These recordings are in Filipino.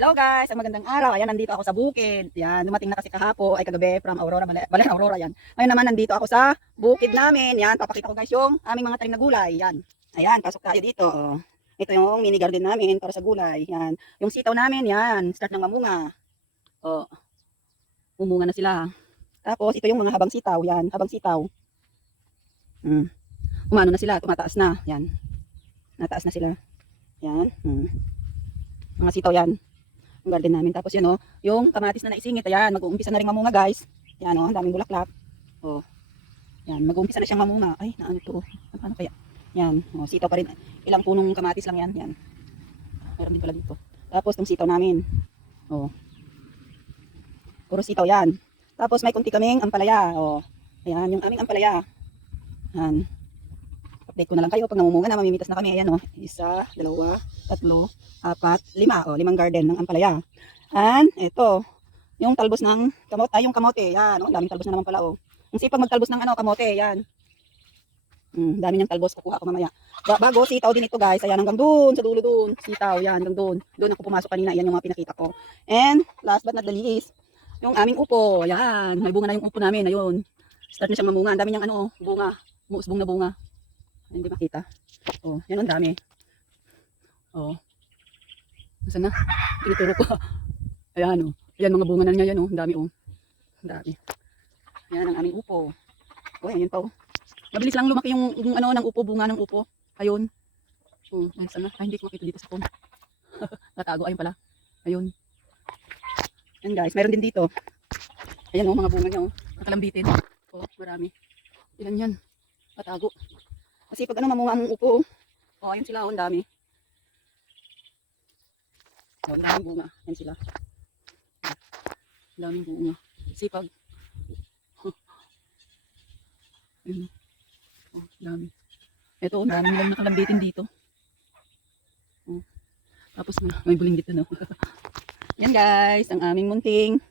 Hello guys, ang magandang araw. Ayan, nandito ako sa bukid. Yan, dumating na kasi kahapo ay kagabi from Aurora, Balen, Aurora yan. Ngayon naman nandito ako sa bukid namin. Yan, papakita ko guys yung aming mga tanim na gulay. Yan. Ayan, pasok tayo dito. Oh. Ito yung mini garden namin para sa gulay. Yan. Yung sitaw namin, yan, start ng mamunga. Oh. Umunga na sila. Tapos ito yung mga habang sitaw, yan, habang sitaw. Umano na sila, tumataas na. Yan. Nataas na sila. Yan. Mga sitaw yan. Ang garden namin. Tapos yan, oh, yung kamatis na naisingit, ayan, mag-uumpisa na rin mamunga guys. Yan, oh, ang daming bulaklak. Oh. Yan, mag-uumpisa na siyang mamunga. Ay, naano to? Ano kaya? Yan, oh, sitaw pa rin. Ilang punong kamatis lang yan. Yan. Meron din pala dito. Tapos tong sitaw namin. Oh. Puro sitaw yan. Tapos may kunti kaming ampalaya. Oh. Ayan, yung aming ampalaya. Yan. Update ko na lang kayo pag namumunga na, mamimitas na kami. Ayan, oh. 1, 2, 3, 4, 5. Oh, 5 garden ng ampalaya. And ito, yung talbos ng kamote, ay yung kamote. Yan, oh, daming talbos na naman pala, oh. Ang sipag magtalbos ng ano, kamote, yan. Dami niyang talbos, kukuha ko mamaya. Bago, sitaw din ito, guys. Ayan, hanggang doon, sa dulo doon. Sitaw, yan, hanggang doon. Doon ako pumasok kanina, yan yung mga pinakita ko. And last but not the least, yung aming upo. Ayan, may bunga na yung upo namin. Ayun. Start na siyang mamunga. Ang dami niyang ano, bunga. Muusbong na bunga. Hindi makita. Oh, yan ang dami. Oh. Nasaan na? Tinuturo ko. Ayan, oh. Ayan, mga bunga na niya yan, oh. Ang dami, oh. Ang dami. Ayan ang aming upo. Oh, ayun pa, oh. Mabilis lang lumaki yung ano ng upo, bunga ng upo. Ayun. Oh, nasaan na? Ay, hindi ko makita dito sa phone. Natago, ayun pala. Ayun. Ayan guys, meron din dito. Ayan, oh, mga bunga niya, oh. Nakalambitin. Oh, marami. Ilan yan? Natago. Kasi pag ano, mamunga ang upo, oh, ayun sila, oh, ang dami. Oh, ang daming bunga. Ayun sila. Ang daming bunga. Sipag. Ayun. Oh, dami. Ito, ang dami nilang nakalambitin dito. Oh. Tapos may bulinggit na, no? Yan guys, ang aming munting.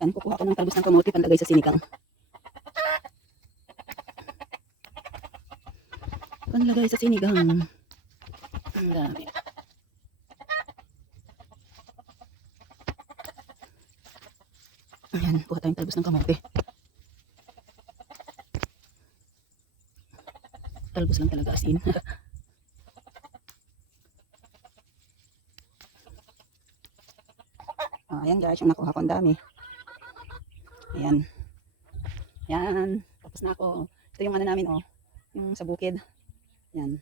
Yan, kukuha ko ng talbos ng kamote panlagay sa sinigang. Panlagay sa sinigang. Ang dami. Ayan, kuha tayong talbos ng kamote. Talbos lang talaga, asin. Ayan guys, yung nakuha ko, ang dami. Ayan. Yan. Tapos na ako. Ito yung ano namin, oh. Yung sa bukid. Yan.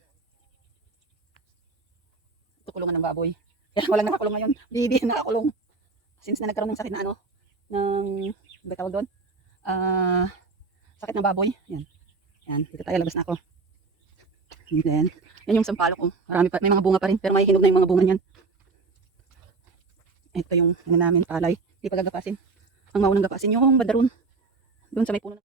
Ito kulungan ng baboy. Kaya walang nakakulong ngayon. Bibi nakakulong. Since na nagkaroon ng sakit na ano, ng, ba tawag doon? Sakit ng baboy. Yan. Yan. Dito tayo, labas na ako. And then, yan yung sampalok ko. Marami pa, may mga bunga pa rin. Pero may hinog na yung mga bunga niyan. Ito yung ano namin, palay. Hindi pa gagapasin. Ang maunang gapasin yung bandaron. Doon sa may puno.